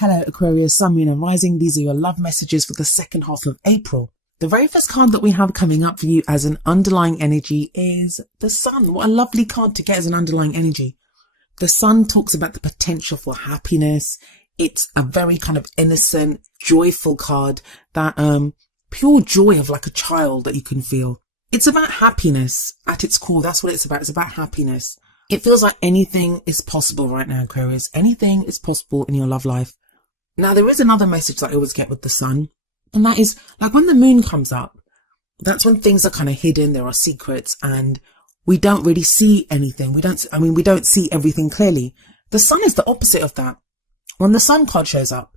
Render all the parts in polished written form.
Hello Aquarius, Sun, Moon and Rising. These are your love messages for the second half of April. The very first card that we have coming up for you as an underlying energy is the Sun. What a lovely card to get as an underlying energy. The Sun talks about the potential for happiness. It's a very kind of innocent, joyful card, that pure joy of like a child that you can feel. It's about happiness at its core. That's what it's about. It's about happiness. It feels like anything is possible right now, Aquarius. Anything is possible in your love life. Now, there is another message that I always get with the Sun, and that is like when the moon comes up, that's when things are kind of hidden. There are secrets and we don't really see anything. We don't see everything clearly. The Sun is the opposite of that. When the Sun card shows up,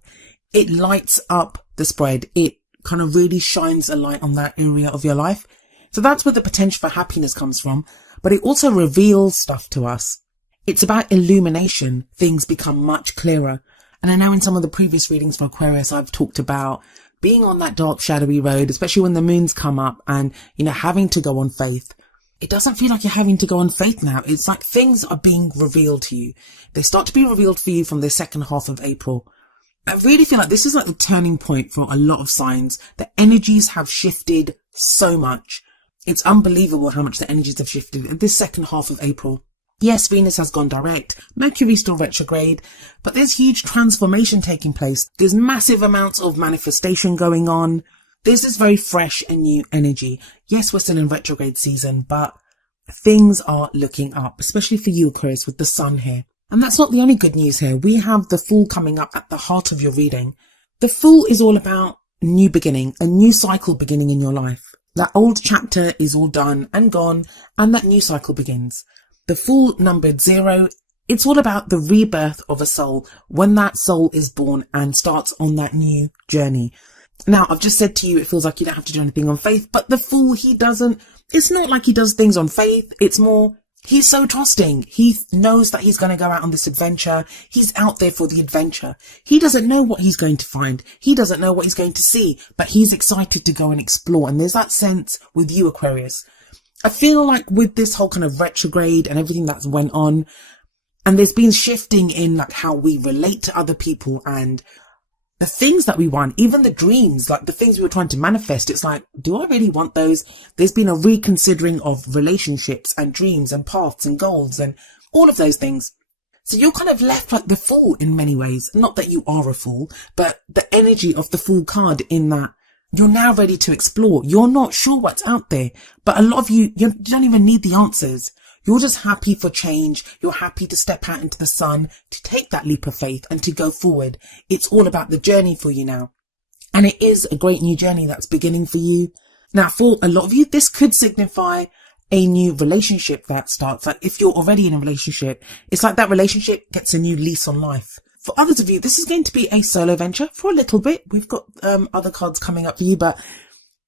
it lights up the spread. It kind of really shines a light on that area of your life. So that's where the potential for happiness comes from. But it also reveals stuff to us. It's about illumination. Things become much clearer. And I know in some of the previous readings for Aquarius, I've talked about being on that dark, shadowy road, especially when the moons come up and, having to go on faith. It doesn't feel like you're having to go on faith now. It's like things are being revealed to you. They start to be revealed for you from the second half of April. I really feel like this is like the turning point for a lot of signs. The energies have shifted so much. It's unbelievable how much the energies have shifted in this second half of April. Yes, Venus has gone direct, Mercury's still retrograde, but there's huge transformation taking place. There's massive amounts of manifestation going on. There's this very fresh and new energy. Yes, we're still in retrograde season, but things are looking up, especially for you, Aquarius, with the Sun here. And that's not the only good news here. We have the Fool coming up at the heart of your reading. The Fool is all about a new beginning, a new cycle beginning in your life. That old chapter is all done and gone, and that new cycle begins. The Fool numbered 0. It's all about the rebirth of a soul when that soul is born and starts on that new journey. Now, I've just said to you, it feels like you don't have to do anything on faith, but the Fool, it's not like he does things on faith. It's more, he's so trusting. He knows that he's going to go out on this adventure. He's out there for the adventure. He doesn't know what he's going to find. He doesn't know what he's going to see, but he's excited to go and explore. And there's that sense with you, Aquarius. I feel like with this whole kind of retrograde and everything that's went on, and there's been shifting in like how we relate to other people and the things that we want, even the dreams, like the things we were trying to manifest. It's like, do I really want those? There's been a reconsidering of relationships and dreams and paths and goals and all of those things. So you're kind of left like the Fool in many ways. Not that you are a fool, but the energy of the Fool card in that you're now ready to explore. You're not sure what's out there, but a lot of you don't even need the answers. You're just happy for change. You're happy to step out into the sun, to take that leap of faith and to go forward. It's all about the journey for you now. And it is a great new journey that's beginning for you. Now, for a lot of you, this could signify a new relationship that starts. Like if you're already in a relationship, it's like that relationship gets a new lease on life. For others of you, this is going to be a solo venture for a little bit. We've got other cards coming up for you, but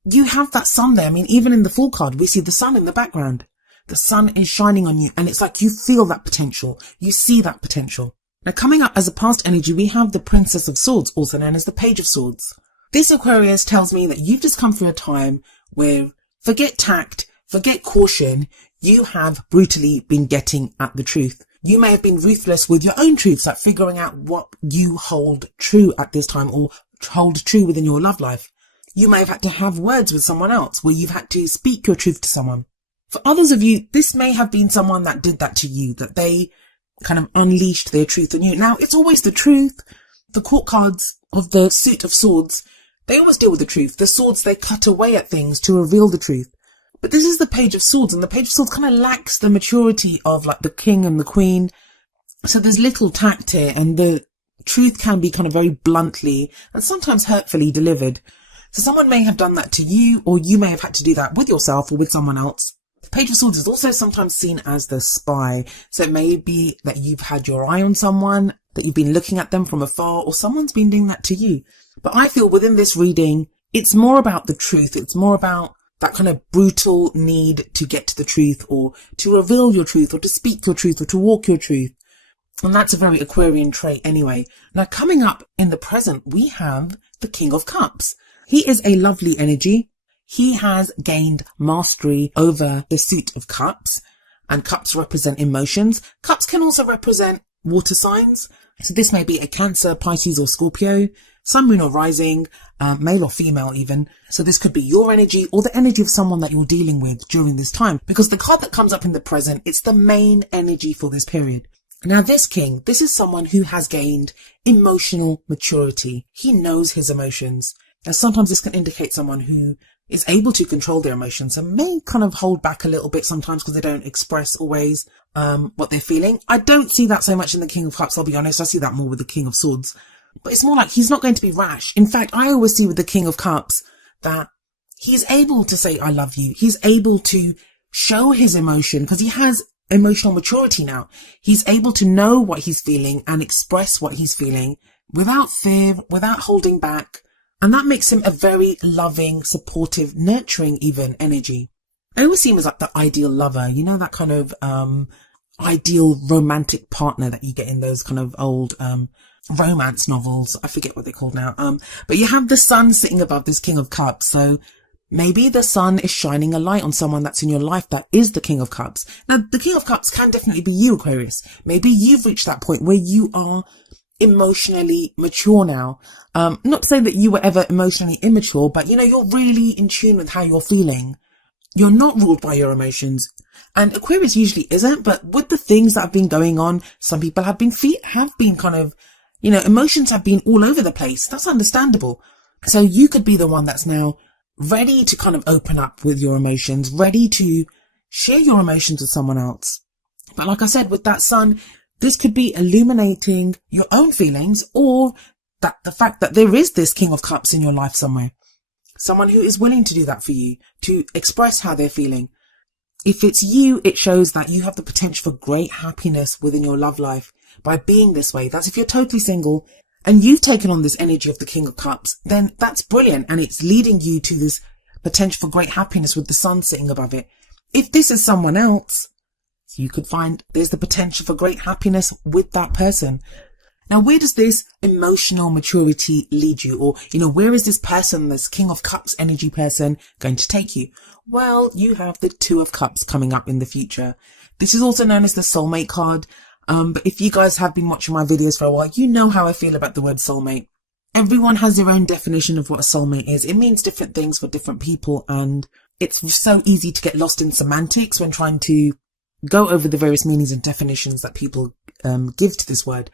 you have that Sun there. I mean, even in the Fool card, we see the Sun in the background. The Sun is shining on you, and it's like you feel that potential. You see that potential. Now, coming up as a past energy, we have the Princess of Swords, also known as the Page of Swords. This, Aquarius, tells me that you've just come through a time where, forget tact, forget caution, you have brutally been getting at the truth. You may have been ruthless with your own truths, like figuring out what you hold true at this time or hold true within your love life. You may have had to have words with someone else where you've had to speak your truth to someone. For others of you, this may have been someone that did that to you, that they kind of unleashed their truth on you. Now, it's always the truth. The court cards of the Suit of Swords, they always deal with the truth. The swords, they cut away at things to reveal the truth. But this is the Page of Swords, and the Page of Swords kind of lacks the maturity of like the King and the Queen. So there's little tact here, and the truth can be kind of very bluntly and sometimes hurtfully delivered. So someone may have done that to you, or you may have had to do that with yourself or with someone else. The Page of Swords is also sometimes seen as the spy. So it may be that you've had your eye on someone, that you've been looking at them from afar, or someone's been doing that to you. But I feel within this reading, it's more about the truth. It's more about that kind of brutal need to get to the truth, or to reveal your truth, or to speak your truth, or to walk your truth. And that's a very Aquarian trait anyway. Now, coming up in the present, we have the King of Cups. He is a lovely energy. He has gained mastery over the Suit of Cups, and cups represent emotions. Cups can also represent water signs. So this may be a Cancer, Pisces or Scorpio, Sun, Moon or Rising, male or female even. So this could be your energy or the energy of someone that you're dealing with during this time, because the card that comes up in the present, it's the main energy for this period. Now this king, this is someone who has gained emotional maturity. He knows his emotions. Now sometimes this can indicate someone who is able to control their emotions and may kind of hold back a little bit sometimes because they don't express always what they're feeling. I don't see that so much in the King of Cups, I'll be honest. I see that more with the King of Swords. But it's more like he's not going to be rash. In fact, I always see with the King of Cups that he's able to say, I love you. He's able to show his emotion because he has emotional maturity now. He's able to know what he's feeling and express what he's feeling without fear, without holding back. And that makes him a very loving, supportive, nurturing even energy. I always see him as like the ideal lover, you know, that kind of ideal romantic partner that you get in those kind of old romance novels. I forget what they're called now. But you have the sun sitting above this King of Cups. So maybe the sun is shining a light on someone that's in your life that is the King of Cups. Now, the King of Cups can definitely be you, Aquarius. Maybe you've reached that point where you are emotionally mature now. Not to say that you were ever emotionally immature, but you know, you're really in tune with how you're feeling. You're not ruled by your emotions. And Aquarius usually isn't, but with the things that have been going on, some people have been kind of, you know, emotions have been all over the place. That's understandable. So you could be the one that's now ready to kind of open up with your emotions, ready to share your emotions with someone else. But like I said, with that sun, this could be illuminating your own feelings, or that the fact that there is this King of Cups in your life somewhere. Someone who is willing to do that for you, to express how they're feeling. If it's you, it shows that you have the potential for great happiness within your love life by being this way. That's if you're totally single and you've taken on this energy of the King of Cups, then that's brilliant. And it's leading you to this potential for great happiness with the sun sitting above it. If this is someone else, you could find there's the potential for great happiness with that person. Now, where does this emotional maturity lead you? Or, you know, where is this person, this King of Cups energy person, going to take you? Well, you have the Two of Cups coming up in the future. This is also known as the soulmate card. But if you guys have been watching my videos for a while, you know how I feel about the word soulmate. Everyone has their own definition of what a soulmate is. It means different things for different people. And it's so easy to get lost in semantics when trying to go over the various meanings and definitions that people give to this word.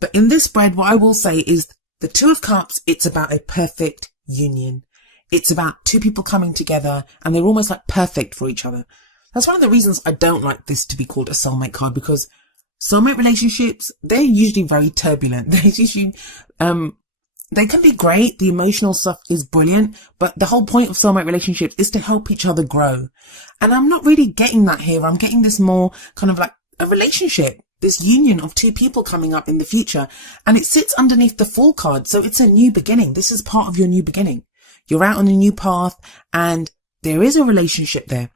But in this spread, what I will say is the Two of Cups, it's about a perfect union. It's about two people coming together and they're almost like perfect for each other. That's one of the reasons I don't like this to be called a soulmate card, because soulmate relationships, they're usually very turbulent. They're usually, they can be great. The emotional stuff is brilliant, but the whole point of soulmate relationships is to help each other grow. And I'm not really getting that here. I'm getting this more kind of like a relationship, this union of two people coming up in the future. And it sits underneath the Fool card. So it's a new beginning. This is part of your new beginning. You're out on a new path and there is a relationship there.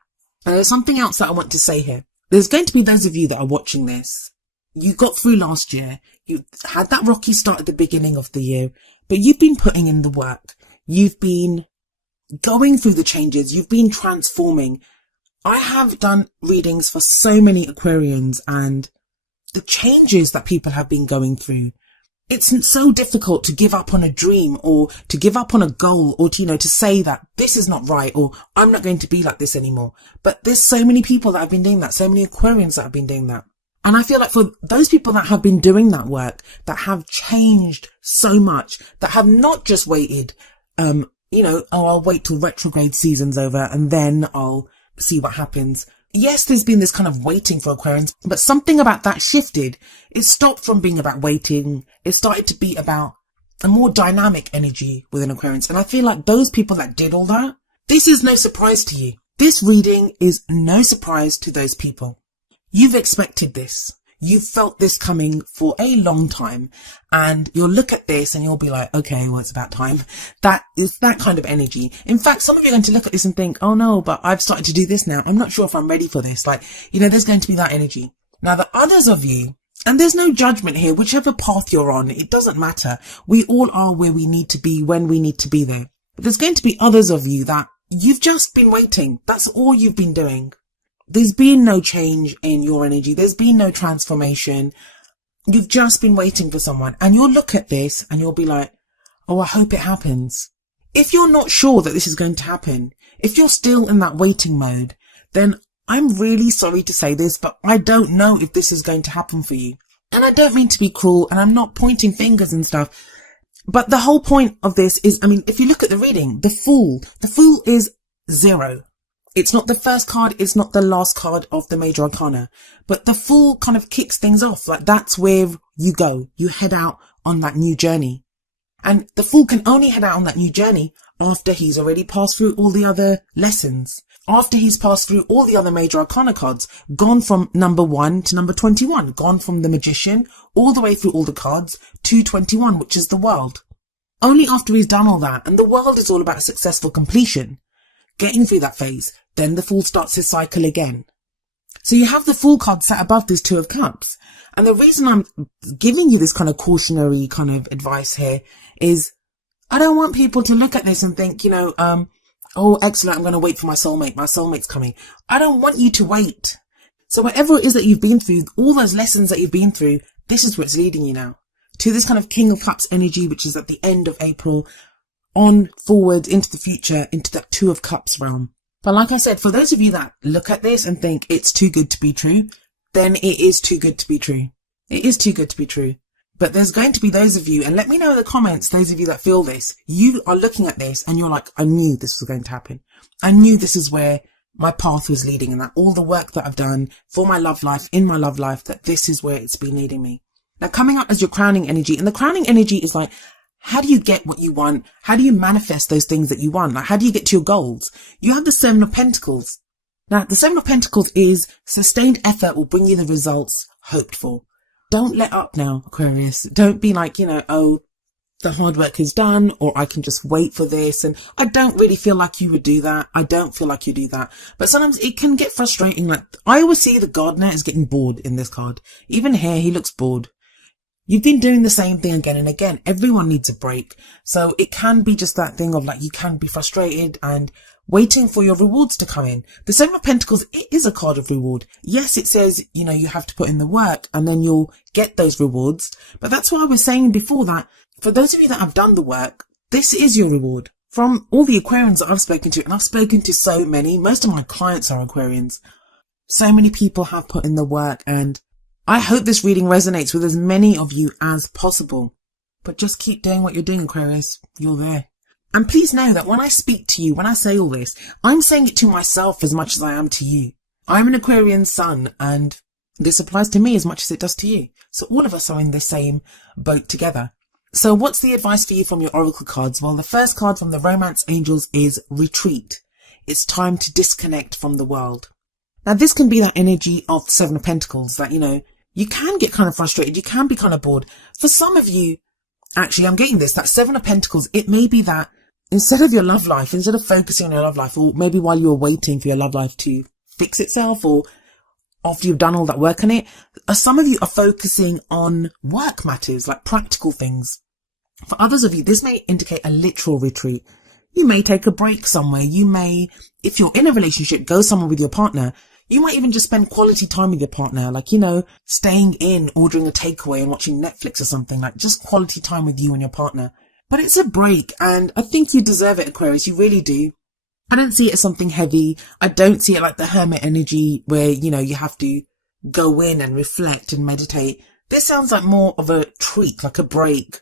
And there's something else that I want to say here. There's going to be those of you that are watching this. You got through last year. You had that rocky start at the beginning of the year, but you've been putting in the work. You've been going through the changes. You've been transforming. I have done readings for so many Aquarians, and the changes that people have been going through. It's so difficult to give up on a dream or to give up on a goal or to, you know, to say that this is not right or I'm not going to be like this anymore. But there's so many people that have been doing that. So many Aquarians that have been doing that. And I feel like for those people that have been doing that work, that have changed so much, that have not just waited, you know, oh, I'll wait till retrograde season's over and then I'll see what happens. Yes, there's been this kind of waiting for Aquarians, but something about that shifted. It stopped from being about waiting. It started to be about a more dynamic energy within Aquarians. And I feel like those people that did all that, this is no surprise to you. This reading is no surprise to those people. You've expected this. You've felt this coming for a long time, and you'll look at this and you'll be like, okay, well, it's about time. That is that kind of energy. In fact, some of you are going to look at this and think, oh no, but I've started to do this now. I'm not sure if I'm ready for this. Like, you know, there's going to be that energy. Now, the others of you, and there's no judgment here, whichever path you're on, it doesn't matter. We all are where we need to be when we need to be there. But there's going to be others of you that you've just been waiting. That's all you've been doing. There's been no change in your energy. There's been no transformation. You've just been waiting for someone, and you'll look at this and you'll be like, oh, I hope it happens. If you're not sure that this is going to happen, if you're still in that waiting mode, then I'm really sorry to say this, but I don't know if this is going to happen for you. And I don't mean to be cruel, and I'm not pointing fingers and stuff, but the whole point of this is, I mean, if you look at the reading, the Fool is 0. It's not the first card, it's not the last card of the Major Arcana, but the Fool kind of kicks things off. Like, that's where you go. You head out on that new journey. And the Fool can only head out on that new journey after he's already passed through all the other lessons. After he's passed through all the other Major Arcana cards, gone from number 1 to number 21, gone from the Magician all the way through all the cards to 21, which is the World. Only after he's done all that, and the World is all about successful completion, getting through that phase, then the Fool starts his cycle again. So you have the Fool card sat above this Two of Cups. And the reason I'm giving you this kind of cautionary kind of advice here is I don't want people to look at this and think, oh, excellent, I'm going to wait for my soulmate. My soulmate's coming. I don't want you to wait. So whatever it is that you've been through, all those lessons that you've been through, this is what's leading you now to this kind of King of Cups energy, which is at the end of April, on forward into the future, into that Two of Cups realm. But like I said, for those of you that look at this and think it's too good to be true, then it is too good to be true. It is too good to be true. But there's going to be those of you, and let me know in the comments, those of you that feel this, you are looking at this and you're like, I knew this was going to happen. I knew this is where my path was leading, and that all the work that I've done for my love life, in my love life, that this is where it's been leading me. Now, coming up as your crowning energy, and the crowning energy is like, how do you get what you want? How do you manifest those things that you want? Like, how do you get to your goals? You have the Seven of Pentacles. Now, the Seven of Pentacles is sustained effort will bring you the results hoped for. Don't let up now, Aquarius. Don't be like, oh, the hard work is done, or I can just wait for this. And I don't really feel like you would do that. I don't feel like you do that. But sometimes it can get frustrating. Like, I always see the gardener is getting bored in this card. Even here, he looks bored. You've been doing the same thing again and again. Everyone needs a break. So it can be just that thing of like, you can be frustrated and waiting for your rewards to come in. The Seven of Pentacles, it is a card of reward. Yes, it says, you have to put in the work and then you'll get those rewards. But that's what I was saying before, that for those of you that have done the work, this is your reward. From all the Aquarians that I've spoken to, and I've spoken to so many, most of my clients are Aquarians. So many people have put in the work, and I hope this reading resonates with as many of you as possible. But just keep doing what you're doing, Aquarius. You're there. And please know that when I speak to you, when I say all this, I'm saying it to myself as much as I am to you. I'm an Aquarian sun, and this applies to me as much as it does to you. So all of us are in the same boat together. So what's the advice for you from your oracle cards? Well, the first card from the Romance Angels is retreat. It's time to disconnect from the world. Now, this can be that energy of the Seven of Pentacles that, you can get kind of frustrated. You can be kind of bored. For some of you, actually, I'm getting this, that Seven of Pentacles, it may be that instead of your love life, instead of focusing on your love life, or maybe while you're waiting for your love life to fix itself, or after you've done all that work on it, some of you are focusing on work matters, like practical things. For others of you, this may indicate a literal retreat. You may take a break somewhere. You may, if you're in a relationship, go somewhere with your partner. You might even just spend quality time with your partner, like, staying in, ordering a takeaway and watching Netflix or something, like just quality time with you and your partner. But it's a break, and I think you deserve it, Aquarius. You really do. I don't see it as something heavy. I don't see it like the hermit energy where, you have to go in and reflect and meditate. This sounds like more of a treat, like a break,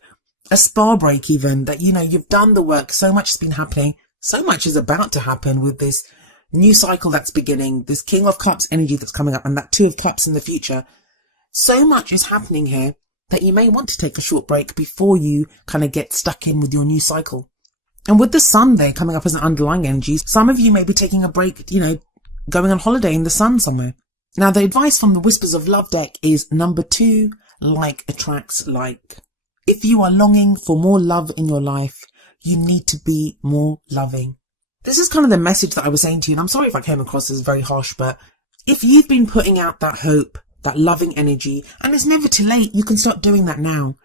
a spa break even, that, you've done the work. So much has been happening. So much is about to happen with this new cycle that's beginning, this King of Cups energy that's coming up, and that Two of Cups in the future. So much is happening here that you may want to take a short break before you kind of get stuck in with your new cycle. And with the sun there coming up as an underlying energy, some of you may be taking a break, going on holiday in the sun somewhere. Now, the advice from the Whispers of Love deck is number 2, like attracts like. If you are longing for more love in your life, you need to be more loving. This is kind of the message that I was saying to you, and I'm sorry if I came across as very harsh, but if you've been putting out that hope, that loving energy, and it's never too late, you can start doing that now.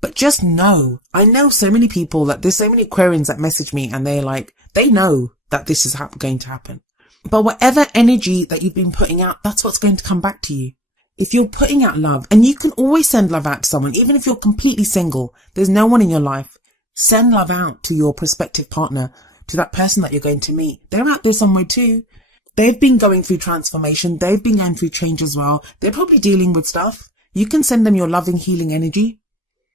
But just know, I know so many people that there's so many Aquarians that message me and they're like, they know that this is going to happen. But whatever energy that you've been putting out, that's what's going to come back to you. if you're putting out love, and you can always send love out to someone, even if you're completely single, there's no one in your life, send love out to your prospective partner, to that person that you're going to meet. They're out there somewhere too. They've been going through transformation. They've been going through change as well. They're probably dealing with stuff. You can send them your loving, healing energy.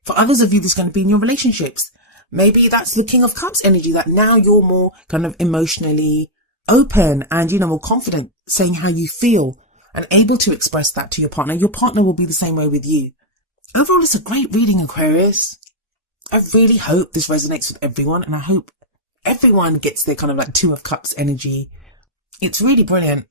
For others of you, this is going to be in your relationships. Maybe that's the King of Cups energy, that now you're more kind of emotionally open and, more confident, saying how you feel and able to express that to your partner. Your partner will be the same way with you. Overall, it's a great reading, Aquarius. I really hope this resonates with everyone, and I hope everyone gets their kind of like Two of Cups energy. It's really brilliant.